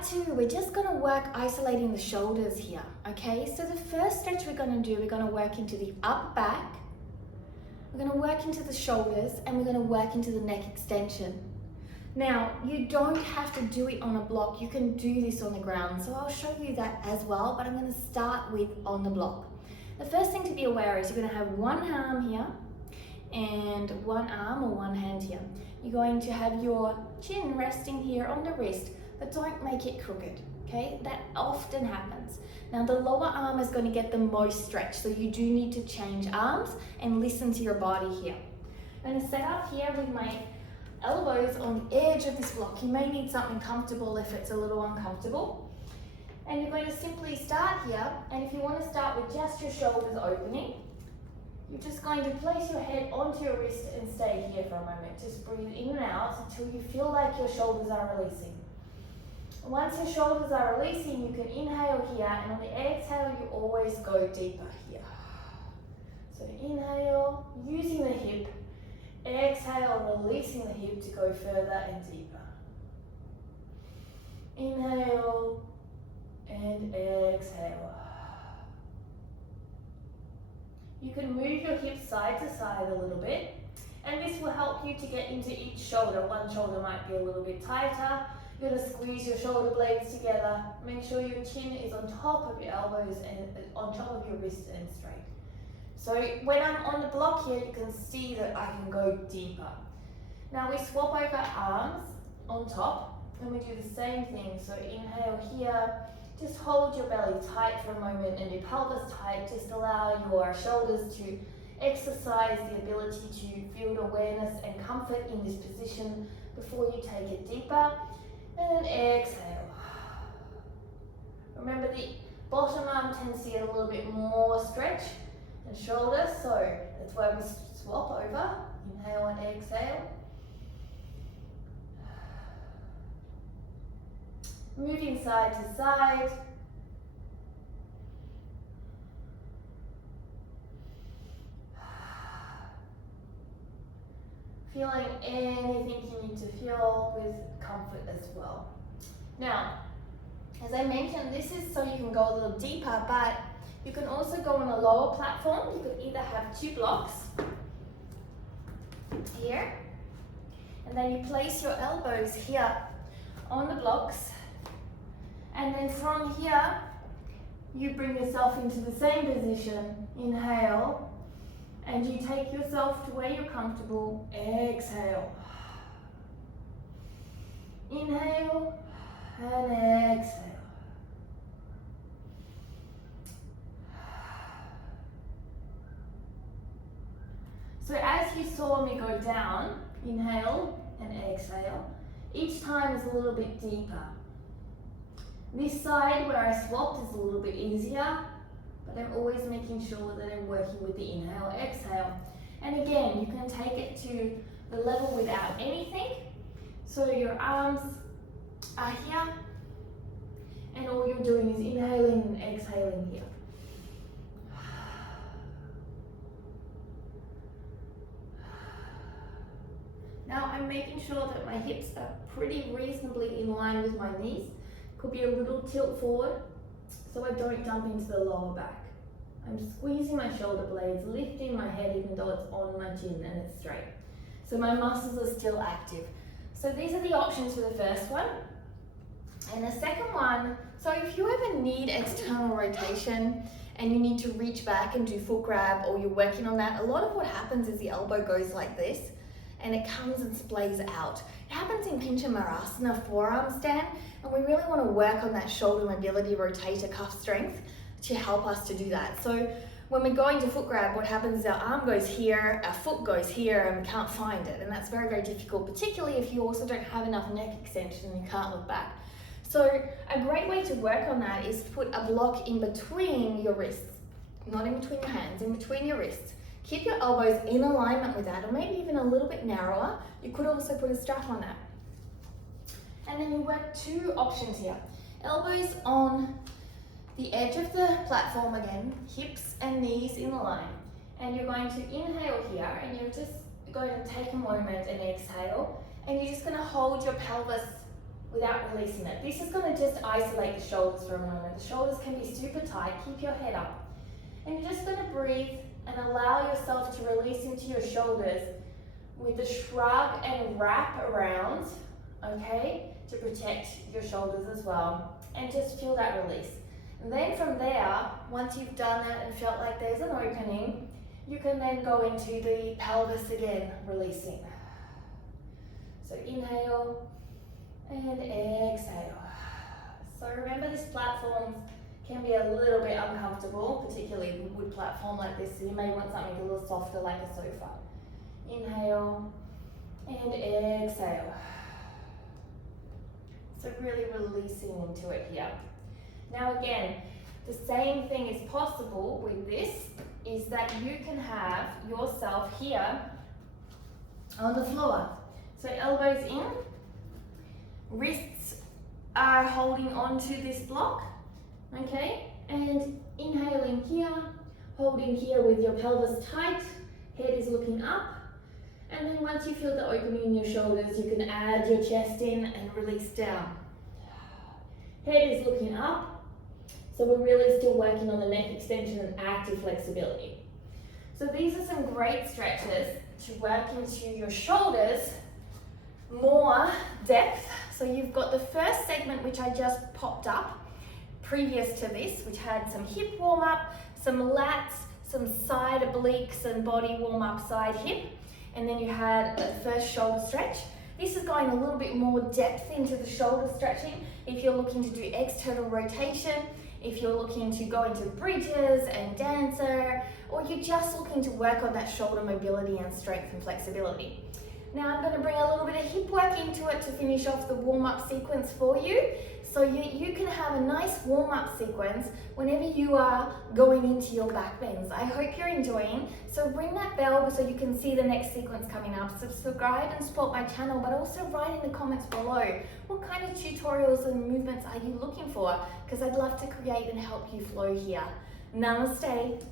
part two, we're just going to work isolating the shoulders here, okay? So the first stretch we're going to do, we're going to work into the upper back, we're going to work into the shoulders, and we're going to work into the neck extension. Now, you don't have to do it on a block, you can do this on the ground, so I'll show you that as well, but I'm going to start with on the block. The first thing to be aware is you're going to have one arm here, and one arm or one hand here. You're going to have your chin resting here on the wrist, but don't make it crooked, okay? That often happens. Now the lower arm is going to get the most stretch, so you do need to change arms and listen to your body here. I'm going to set up here with my elbows on the edge of this block. You may need something comfortable if it's a little uncomfortable. And you're going to simply start here, and if you want to start with just your shoulders opening, you're just going to place your head onto your wrist and stay here for a moment. Just breathe in and out until you feel like your shoulders are releasing. Once your shoulders are releasing, you can inhale here, and on the exhale, you always go deeper here. So inhale, using the hip, exhale, releasing the hip to go further and deeper. Inhale and exhale. You can move your hips side to side a little bit, and this will help you to get into each shoulder. One shoulder might be a little bit tighter. You're going to squeeze your shoulder blades together. Make sure your chin is on top of your elbows and on top of your wrist and straight. So when I'm on the block here, you can see that I can go deeper. Now we swap over arms on top, and we do the same thing. So inhale here. Just hold your belly tight for a moment and your pelvis tight. Just allow your shoulders to exercise the ability to feel awareness and comfort in this position before you take it deeper. And exhale. Remember, the bottom arm tends to get a little bit more stretch and shoulder, so that's why we swap over. Inhale and exhale. Moving side to side. Feeling anything you need to feel with comfort as well. Now, as I mentioned, this is so you can go a little deeper, but you can also go on a lower platform. You could either have two blocks here, and then you place your elbows here on the blocks. And then from here, you bring yourself into the same position. Inhale, and you take yourself to where you're comfortable. Exhale. Inhale, and exhale. So as you saw me go down, inhale and exhale, each time is a little bit deeper. This side where I swapped is a little bit easier, but I'm always making sure that I'm working with the inhale, exhale. And again, you can take it to the level without anything. So your arms are here, and all you're doing is inhaling and exhaling here. Now I'm making sure that my hips are pretty reasonably in line with my knees. Could be a little tilt forward, so I don't jump into the lower back. I'm squeezing my shoulder blades, lifting my head even though it's on my chin and it's straight. So my muscles are still active. So these are the options for the first one. And the second one, so if you ever need external rotation and you need to reach back and do foot grab, or you're working on that, a lot of what happens is the elbow goes like this and it comes and splays out. It happens in Pinchamarasana forearm stand, and we really want to work on that shoulder mobility, rotator cuff strength to help us to do that. So when we're going to foot grab, what happens is our arm goes here, our foot goes here, and we can't find it. And that's very, very difficult, particularly if you also don't have enough neck extension and you can't look back. So a great way to work on that is to put a block in between your wrists, not in between your hands, in between your wrists. Keep your elbows in alignment with that, or maybe even a little bit narrower. You could also put a strap on that. And then you work two options here. Elbows on the edge of the platform again, hips and knees in line. And you're going to inhale here, and you're just going to take a moment and exhale. And you're just going to hold your pelvis without releasing it. This is going to just isolate the shoulders for a moment. The shoulders can be super tight. Keep your head up. And you're just going to breathe and allow yourself to release into your shoulders with a shrug and wrap around, okay, to protect your shoulders as well. And just feel that release. And then from there, once you've done that and felt like there's an opening, you can then go into the pelvis again, releasing. So inhale and exhale. So remember, this platform can be a little bit uncomfortable, particularly a wood platform like this, so you may want something a little softer like a sofa. Inhale and exhale. So really releasing into it here. Now again, the same thing is possible with this, is that you can have yourself here on the floor. So elbows in, wrists are holding onto this block, okay? And inhaling here, holding here with your pelvis tight, head is looking up. And then once you feel the opening in your shoulders, you can add your chest in and release down. Head is looking up, so we're really still working on the neck extension and active flexibility. So these are some great stretches to work into your shoulders more depth. So you've got the first segment, which I just popped up previous to this, which had some hip warm up, some lats, some side obliques and body warm up, side hip. And then you had the first shoulder stretch. This is going a little bit more depth into the shoulder stretching. If you're looking to do external rotation, if you're looking to go into bridges and dancer, or you're just looking to work on that shoulder mobility and strength and flexibility. Now I'm going to bring a little bit of hip work into it to finish off the warm-up sequence for you. So you can have a nice warm-up sequence whenever you are going into your back bends. I hope you're enjoying. So ring that bell so you can see the next sequence coming up. Subscribe and support my channel, but also write in the comments below what kind of tutorials and movements are you looking for, because I'd love to create and help you flow here. Namaste.